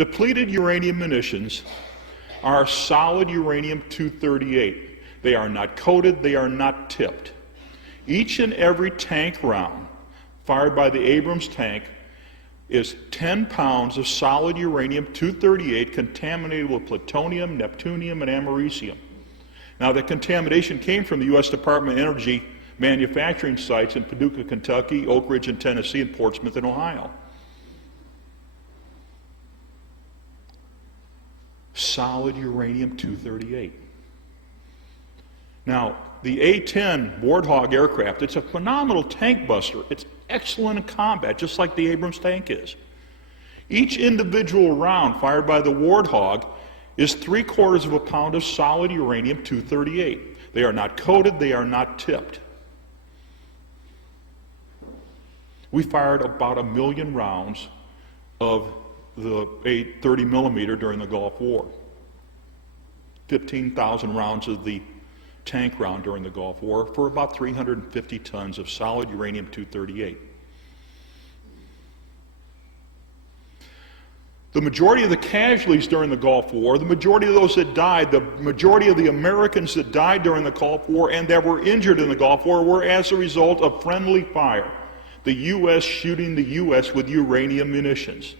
Depleted uranium munitions are solid uranium-238. They are not coated, they are not tipped. Each and every tank round fired by the Abrams tank is 10 pounds of solid uranium-238 contaminated with plutonium, neptunium, and americium. Now, the contamination came from the U.S. Department of Energy manufacturing sites in Paducah, Kentucky, Oak Ridge in Tennessee, and Portsmouth in Ohio. Solid uranium-238. Now, the A-10 Warthog aircraft, it's a phenomenal tank buster. It's excellent in combat, just like the Abrams tank is. Each individual round fired by the Warthog is 3/4 of a pound of solid uranium-238. They are not coated, they are not tipped. We fired about 1 million rounds of the 30 millimeter during the Gulf War. 15,000 rounds of the tank round during the Gulf War for about 350 tons of solid uranium-238. The majority of the casualties during the Gulf War, the majority of those that died, the majority of the Americans that died during the Gulf War and that were injured in the Gulf War were as a result of friendly fire. The U.S. shooting the U.S. with uranium munitions.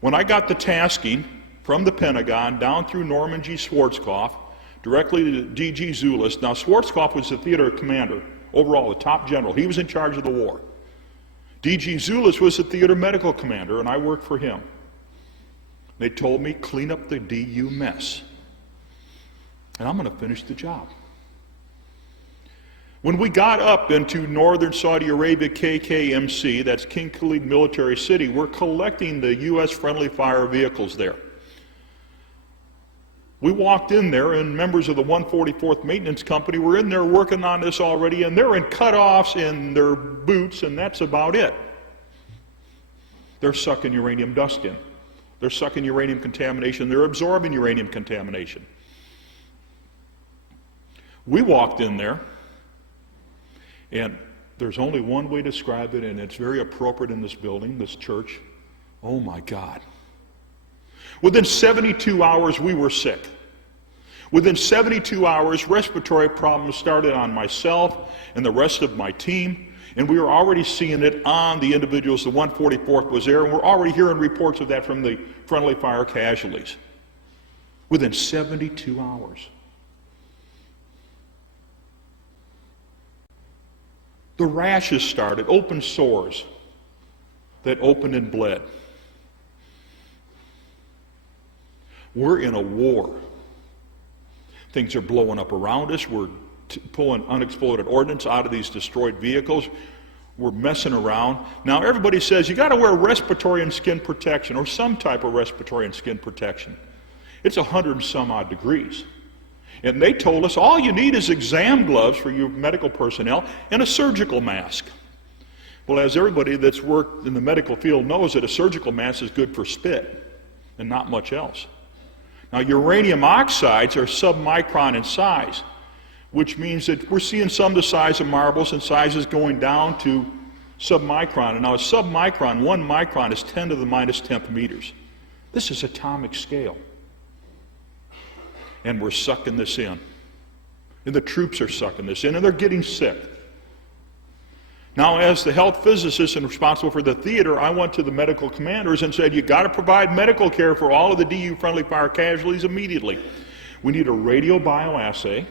When I got the tasking from the Pentagon down through Norman G. Schwarzkopf, directly to D.G. Zulus. Now, Schwarzkopf was the theater commander, overall, the top general. He was in charge of the war. D.G. Zulus was the theater medical commander, and I worked for him. They told me, clean up the DU mess. And I'm going to finish the job. When we got up into northern Saudi Arabia, KKMC, that's King Khalid Military City, we're collecting the U.S. friendly fire vehicles there. We walked in there, and members of the 144th Maintenance Company were in there working on this already, and they're in cutoffs in their boots, and that's about it. They're sucking uranium dust in. They're sucking uranium contamination. They're absorbing uranium contamination. We walked in there, and there's only one way to describe it, and it's very appropriate in this building, this church. Oh my God. Within 72 hours, we were sick. Within 72 hours, respiratory problems started on myself and the rest of my team, and we were already seeing it on the individuals. The 144th was there, and we're already hearing reports of that from the friendly fire casualties. Within 72 hours. The rashes started, open sores that opened and bled. We're in a war. Things are blowing up around us. We're pulling unexploded ordnance out of these destroyed vehicles. We're messing around. Now everybody says you got to wear respiratory and skin protection or some type of respiratory and skin protection. It's 100 and some odd degrees. And they told us all you need is exam gloves for your medical personnel and a surgical mask. Well, as everybody that's worked in the medical field knows, that a surgical mask is good for spit and not much else. Now, uranium oxides are submicron in size, which means that we're seeing some the size of marbles and sizes going down to submicron. And now, a submicron, 1 micron, is 10 to the minus 10th meters. This is atomic scale. And we're sucking this in. And the troops are sucking this in, and they're getting sick. Now, as the health physicist and responsible for the theater, I went to the medical commanders and said, you got to provide medical care for all of the DU friendly fire casualties immediately. We need a radiobioassay,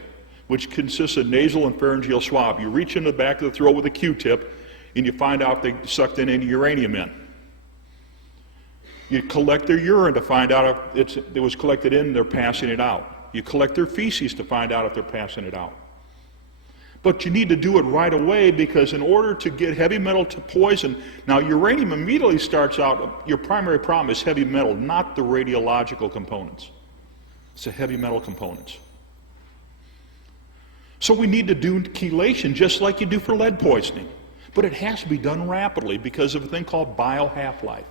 which consists of nasal and pharyngeal swab. You reach in the back of the throat with a Q-tip, and you find out if they sucked in any uranium in. You collect their urine to find out if it was collected in, they're passing it out. You collect their feces to find out if they're passing it out. But you need to do it right away, because in order to get heavy metal to poison, now uranium immediately starts out, your primary problem is heavy metal, not the radiological components. It's the heavy metal components. So we need to do chelation just like you do for lead poisoning. But it has to be done rapidly because of a thing called bio-half-life.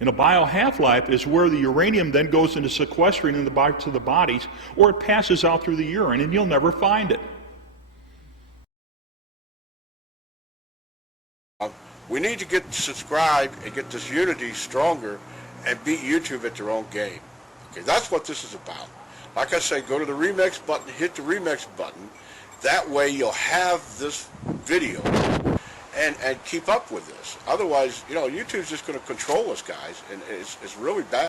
And a bio-half-life is where the uranium then goes into sequestering in the parts of the bodies, or it passes out through the urine and you'll never find it. We need to get subscribed and get this unity stronger and beat YouTube at their own game. Okay, that's what this is about. Like I say, go to the remix button, hit the remix button. That way you'll have this video and keep up with this. Otherwise, YouTube's just going to control us, guys, and it's really bad.